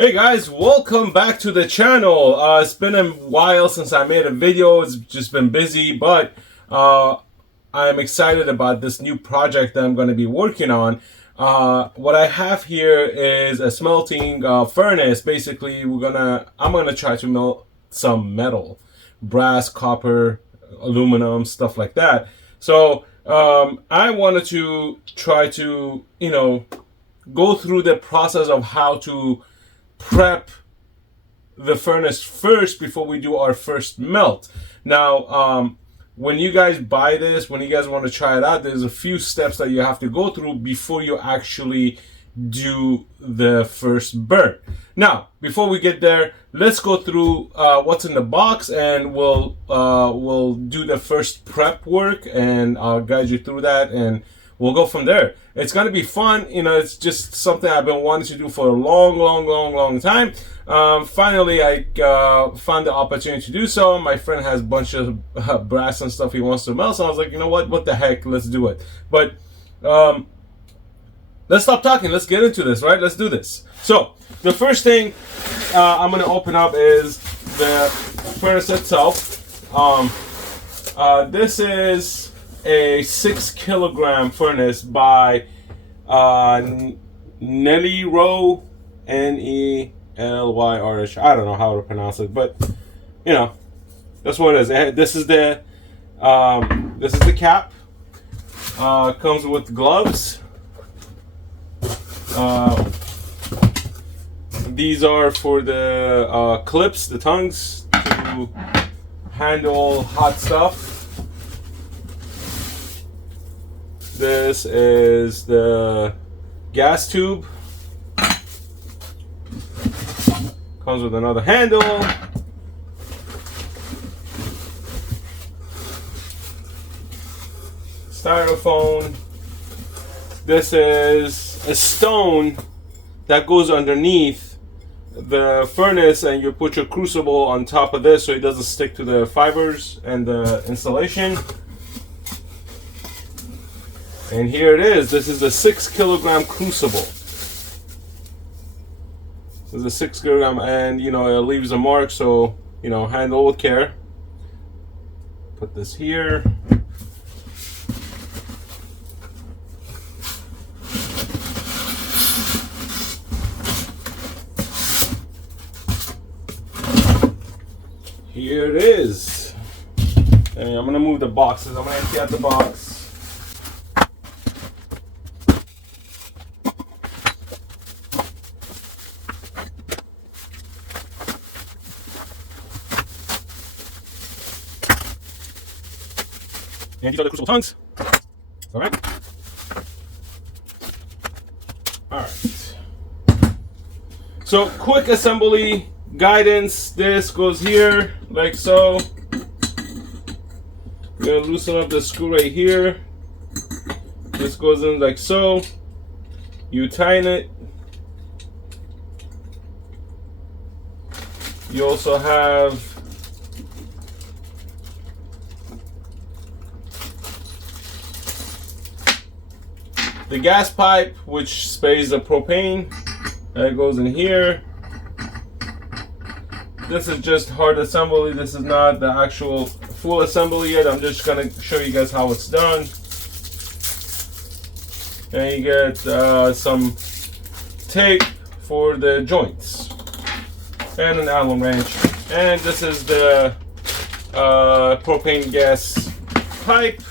Hey guys, welcome back to the channel. It's been a while since I made a video. It's just been busy, but I'm excited about this new project that I'm going to be working on. What I have here is a smelting furnace. Basically, I'm gonna try to melt some metal, brass, copper, aluminum, stuff like that. So I wanted to try to, go through the process of how to prep the furnace first before we do our first melt. Now, when you guys buy this, when you guys want to try it out, there's a few steps that you have to go through before you actually do the first burn. Now, before we get there, let's go through what's in the box, and we'll do the first prep work, and I'll guide you through that, and we'll go from there. It's going to be fun. It's just something I've been wanting to do for a long time. Finally, I found the opportunity to do so. My friend has a bunch of brass and stuff he wants to melt, so I was like, you know what the heck, let's do it. But let's stop talking. Let's get into this, right? Let's do this. So the first thing I'm going to open up is the furnace itself. This is a 6 kilogram furnace by Nelyrho, N-E-L-Y-R-H. I don't know how to pronounce it, but that's what it is. This is the cap. Comes with gloves. These are for the clips, the tongues, to handle hot stuff. This is the gas tube. Comes with another handle. Styrofoam. This is a stone that goes underneath the furnace, and you put your crucible on top of this so it doesn't stick to the fibers and the insulation. And here it is. This is a 6 kilogram crucible. This is a 6 kilogram, and it leaves a mark, so handle with care. Put this here. Here it is. And I'm gonna move the boxes. I'm gonna empty out the box. And these are the crucible tongues. Alright. Alright. So, quick assembly guidance. This goes here, like so. You're gonna loosen up the screw right here. This goes in like so. You tighten it. You also have the gas pipe, which sprays the propane. That goes in here. This is just hard assembly. This is not the actual full assembly yet. I'm just gonna show you guys how it's done. And you get some tape for the joints and an Allen wrench. And this is the propane gas pipe.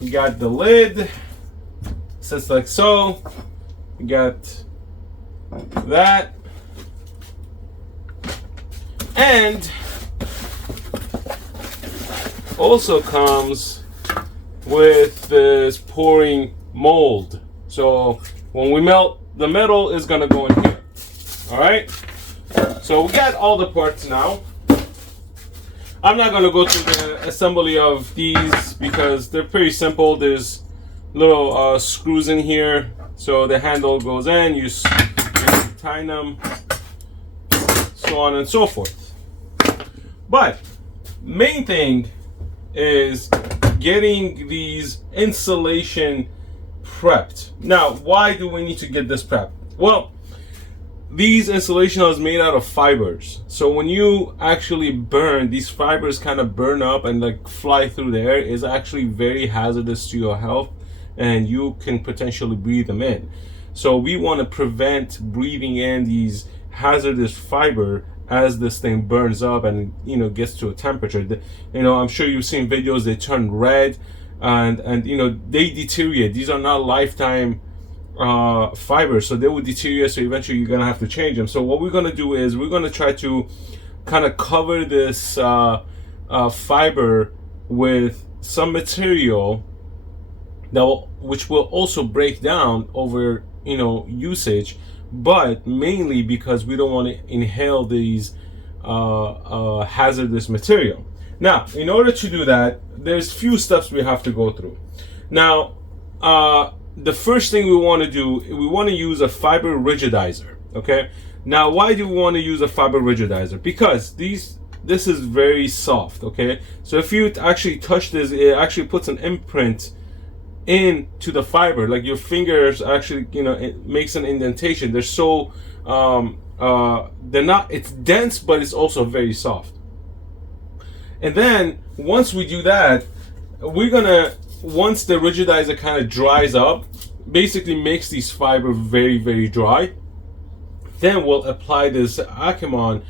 You got the lid. Sits like so. You got that. And also comes with this pouring mold. So when we melt, the metal is gonna go in here. Alright? So we got all the parts now. I'm not gonna go through the assembly of these because they're pretty simple. There's little screws in here, so the handle goes in, you tighten them, so on and so forth. But main thing is getting these insulation prepped. Now, why do we need to get this prepped? Well, these insulation is made out of fibers. So when you actually burn, these fibers kind of burn up and like fly through the air. Is actually very hazardous to your health, and you can potentially breathe them in. So we want to prevent breathing in these hazardous fiber as this thing burns up and gets to a temperature. I'm sure you've seen videos, they turn red and they deteriorate. These are not lifetime fibers, so they will deteriorate, so eventually you're gonna have to change them. So what we're gonna do is we're gonna try to kind of cover this fiber with some material which will also break down over usage, but mainly because we don't want to inhale these hazardous material. Now, in order to do that, there's few steps we have to go through. Now, the first thing we want to do, we want to use a fiber rigidizer. Okay. Now, why do we want to use a fiber rigidizer? Because this is very soft. Okay. So if you actually touch this, it actually puts an imprint into the fiber, like your fingers actually, it makes an indentation. They're so they're not, it's dense, but it's also very soft. And then once we do that, we're gonna, once the rigidizer kind of dries up, basically makes these fibers very, very dry, then we'll apply this Acamon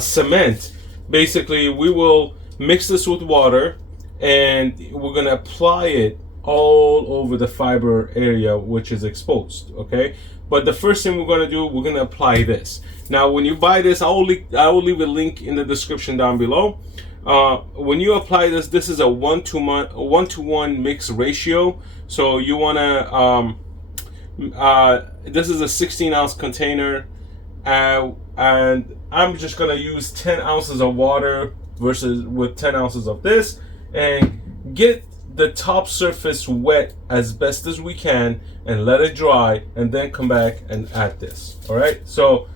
cement. Basically, we will mix this with water and we're gonna apply it all over the fiber area which is exposed. Okay, but the first thing we're going to do, we're going to apply this. Now when you buy this, I will leave a link in the description down below. When you apply this, this is a 1-to-1 mix ratio. So you want to this is a 16-ounce container, and I'm just going to use 10 ounces of water versus with 10 ounces of this, and get the top surface wet as best as we can and let it dry, and then come back and add this. All right, so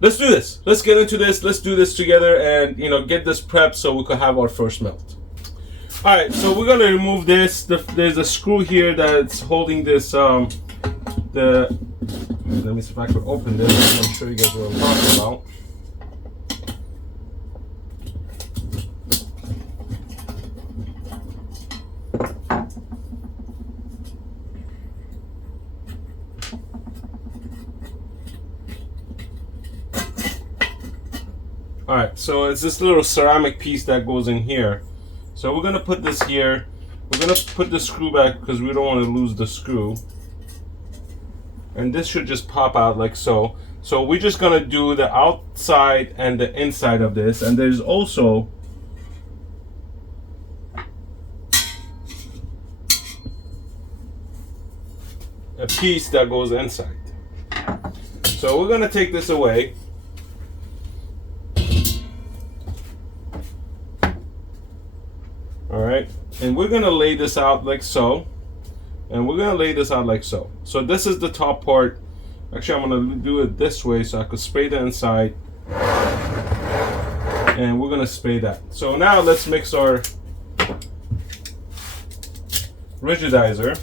let's do this. Let's get into this. Let's do this together and get this prepped so we could have our first melt. All right, so we're gonna remove this. There's a screw here that's holding this let me see if I could open this. I'm show you guys what I'm talking about. Alright, so it's this little ceramic piece that goes in here. So we're going to put this here. We're going to put the screw back because we don't want to lose the screw. And this should just pop out like so. So we're just going to do the outside and the inside of this. And there's also a piece that goes inside. So we're going to take this away. Alright, and we're going to lay this out like so, and we're going to lay this out like so. So this is the top part. Actually, I'm going to do it this way so I could spray the inside, and we're going to spray that. So now let's mix our rigidizer.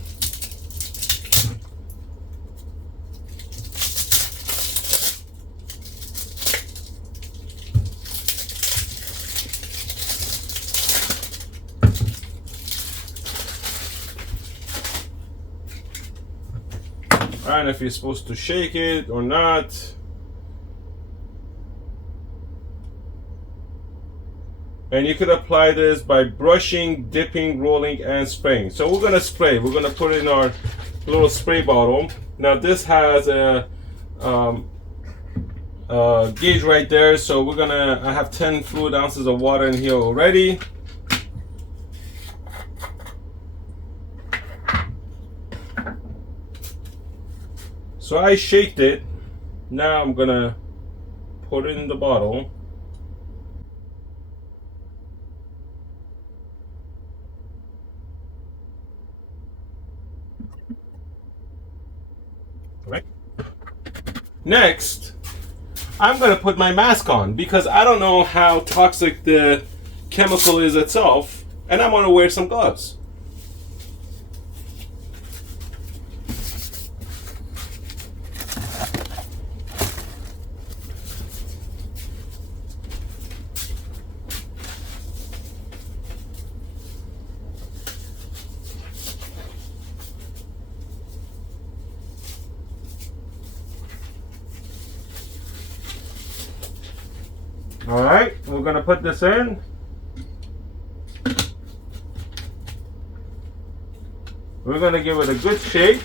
I don't know if you're supposed to shake it or not. And you could apply this by brushing, dipping, rolling, and spraying. So we're gonna spray. We're gonna put it in our little spray bottle. Now this has a gauge right there. So we're gonna, I have 10 fluid ounces of water in here already. So I shaked it. Now I'm gonna put it in the bottle. Right. Next, I'm gonna put my mask on because I don't know how toxic the chemical is itself, and I'm gonna wear some gloves. All right, we're gonna put this in. We're gonna give it a good shake.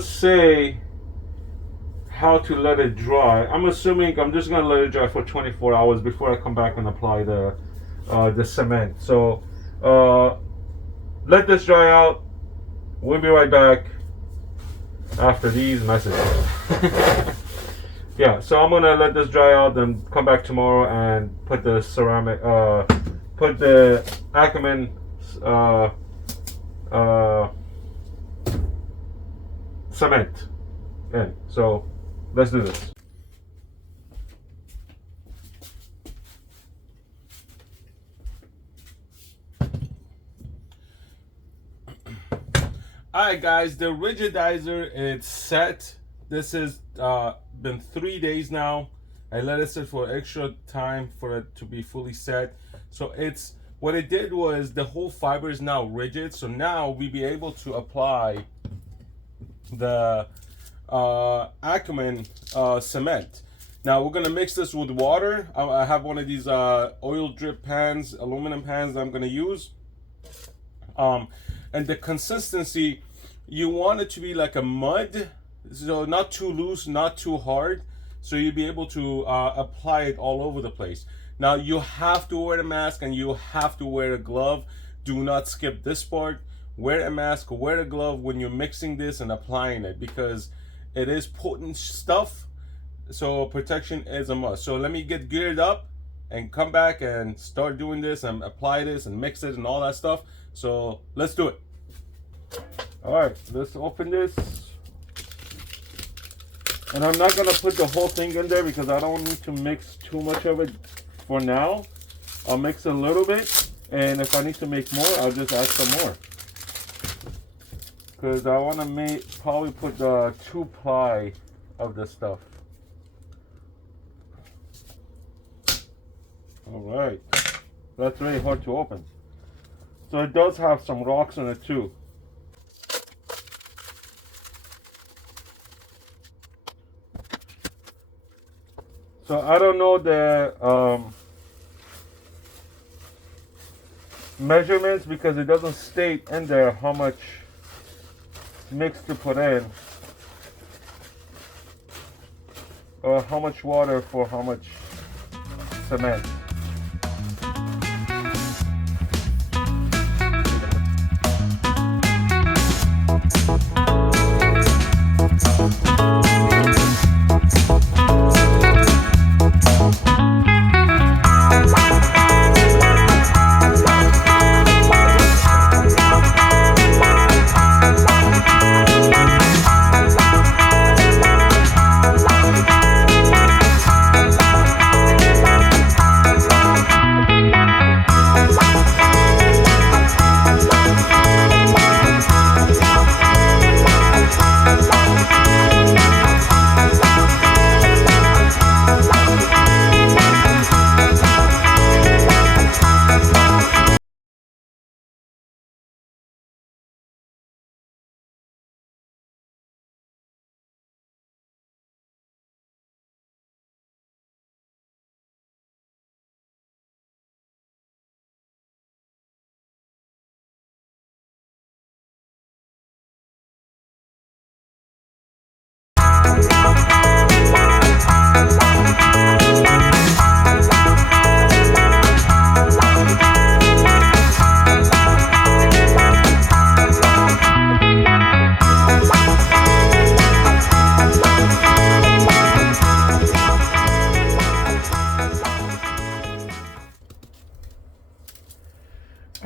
Say how to let it dry. I'm assuming I'm just gonna let it dry for 24 hours before I come back and apply the cement. So let this dry out. We'll be right back after these messages. Yeah, so I'm gonna let this dry out, then come back tomorrow and put the ceramic, put the Ackerman cement in. So let's do this. Alright guys, the rigidizer is set. This has been 3 days now. I let it sit for extra time for it to be fully set. So it's what it did was the whole fiber is now rigid. So now we'll be able to apply the Ackerman cement. Now we're gonna mix this with water. I have one of these oil drip pans, aluminum pans that I'm gonna use. And the consistency, you want it to be like a mud, so not too loose, not too hard, so you'll be able to apply it all over the place. Now you have to wear a mask and you have to wear a glove. Do not skip this part. Wear a mask, wear a glove when you're mixing this and applying it, because it is potent stuff, so protection is a must. So let me get geared up and come back and start doing this and apply this and mix it and all that stuff. So let's do it. All right, let's open this. And I'm not gonna put the whole thing in there because I don't need to mix too much of it for now. I'll mix a little bit, and if I need to make more, I'll just add some more. Because I want to probably put the 2-ply of this stuff. All right, that's really hard to open. So it does have some rocks in it too. So I don't know the measurements because it doesn't state in there how much mix to put in, or how much water for how much cement.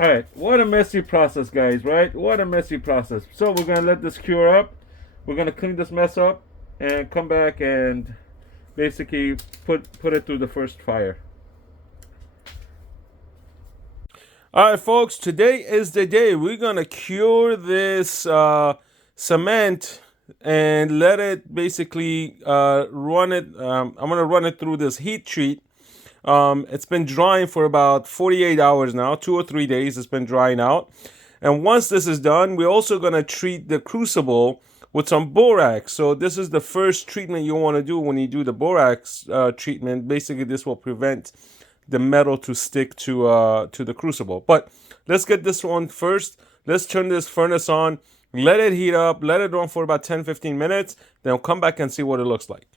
All right, what a messy process, guys, right? What a messy process. So we're gonna let this cure up. We're gonna clean this mess up and come back and basically put it through the first fire. All right, folks, today is the day. We're gonna cure this cement and let it basically run it. I'm gonna run it through this heat treat. It's been drying for about 48 hours now, 2 or 3 days. It's been drying out. And once this is done, we're also going to treat the crucible with some borax. So this is the first treatment you want to do when you do the borax treatment. Basically, this will prevent the metal to stick to the crucible. But let's get this one first. Let's turn this furnace on, let it heat up, let it run for about 10-15 minutes. Then we'll come back and see what it looks like.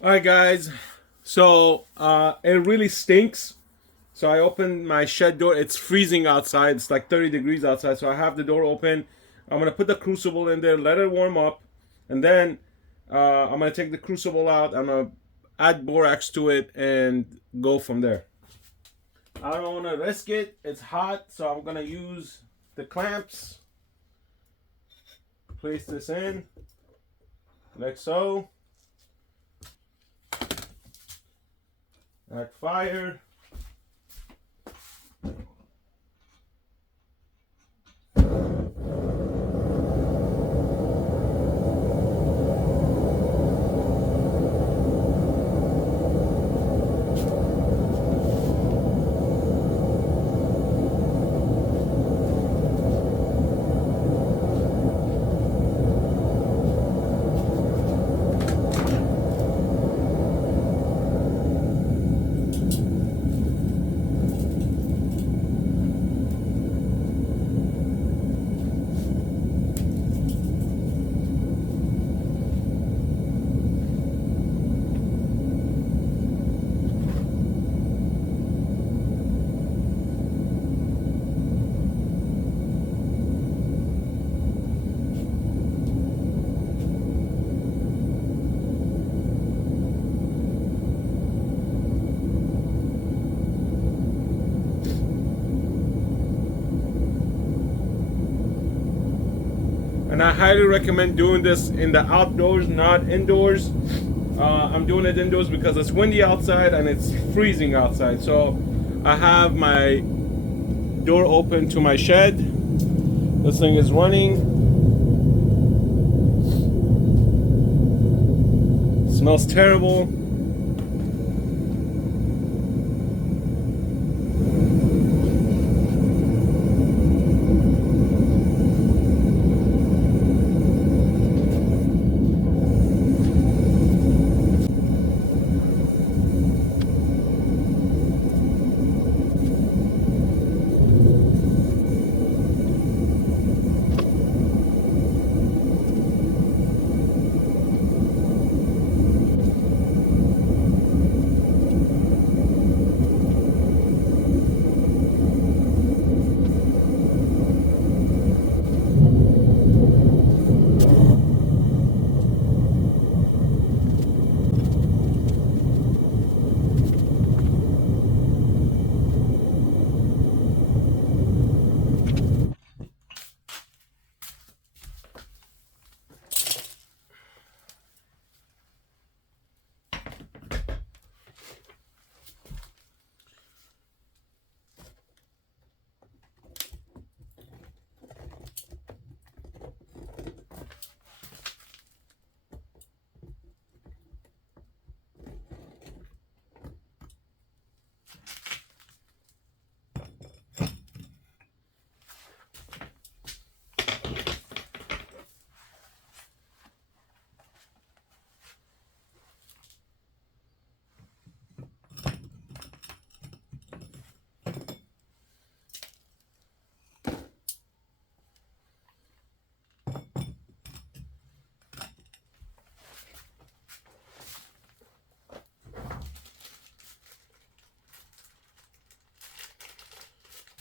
All right, guys. So it really stinks. So I opened my shed door. It's freezing outside. It's like 30 degrees outside. So I have the door open. I'm gonna put the crucible in there, let it warm up, and then I'm gonna take the crucible out. I'm gonna add borax to it and go from there. I don't want to risk it. It's hot, so I'm gonna use the clamps. Place this in like so. Add fire. And I highly recommend doing this in the outdoors, not indoors. I'm doing it indoors because it's windy outside and it's freezing outside. So I have my door open to my shed. This thing is running. It smells terrible.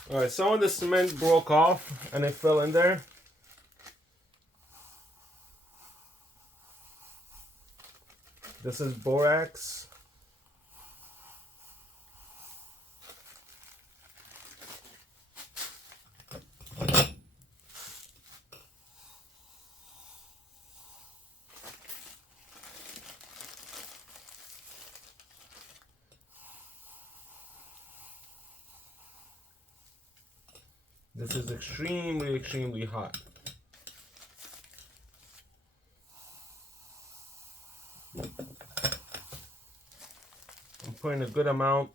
All right, some of the cement broke off and it fell in there. This is borax. This is extremely, extremely hot. I'm putting a good amount.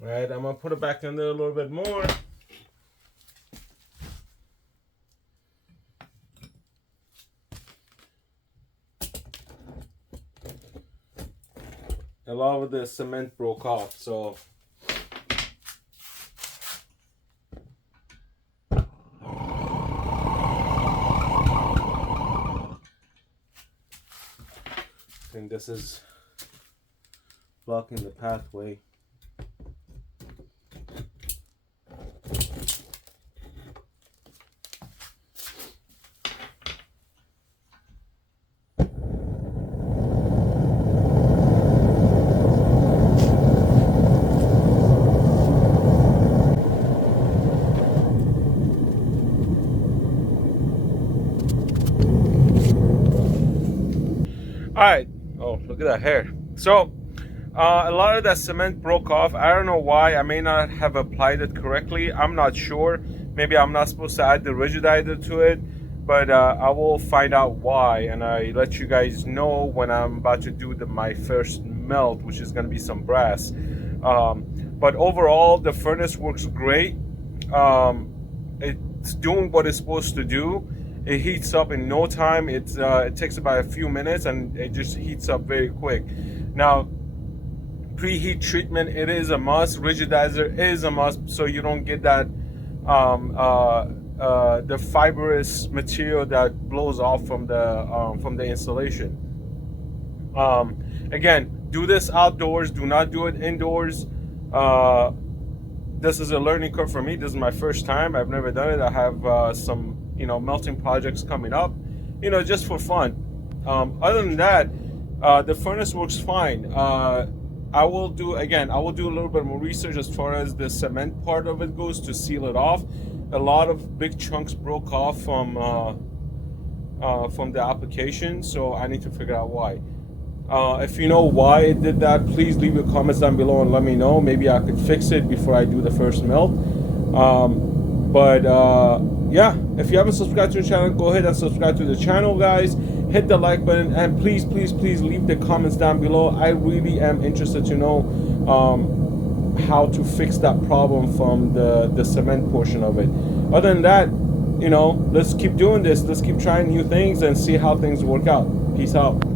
All right, I'm gonna put it back in there a little bit more. A lot of the cement broke off, so I think this is blocking the pathway. All right. Oh, look at that hair. So, a lot of that cement broke off. I don't know why. I may not have applied it correctly. I'm not sure. Maybe I'm not supposed to add the rigidizer to it, but I will find out why, and I let you guys know when I'm about to do my first melt, which is going to be some brass. But overall, the furnace works great. It's doing what it's supposed to do. It heats up in no time. It takes about a few minutes and it just heats up very quick. Now, preheat treatment, it is a must. Rigidizer is a must, so you don't get that the fibrous material that blows off from the installation. Again, do this outdoors. Do not do it indoors. This is a learning curve for me. This is my first time. I've never done it. I have some melting projects coming up, just for fun. Other than that, the furnace works fine. I will do a little bit more research as far as the cement part of it goes to seal it off. A lot of big chunks broke off from the application, so I need to figure out why. If you know why it did that, please leave your comments down below and let me know. Maybe I could fix it before I do the first melt. Yeah, if you haven't subscribed to the channel, go ahead and subscribe to the channel, guys. Hit the like button and please leave the comments down below. I really am interested to know how to fix that problem from the cement portion of it. Other than that, let's keep doing this. Let's keep trying new things and see how things work out. Peace out.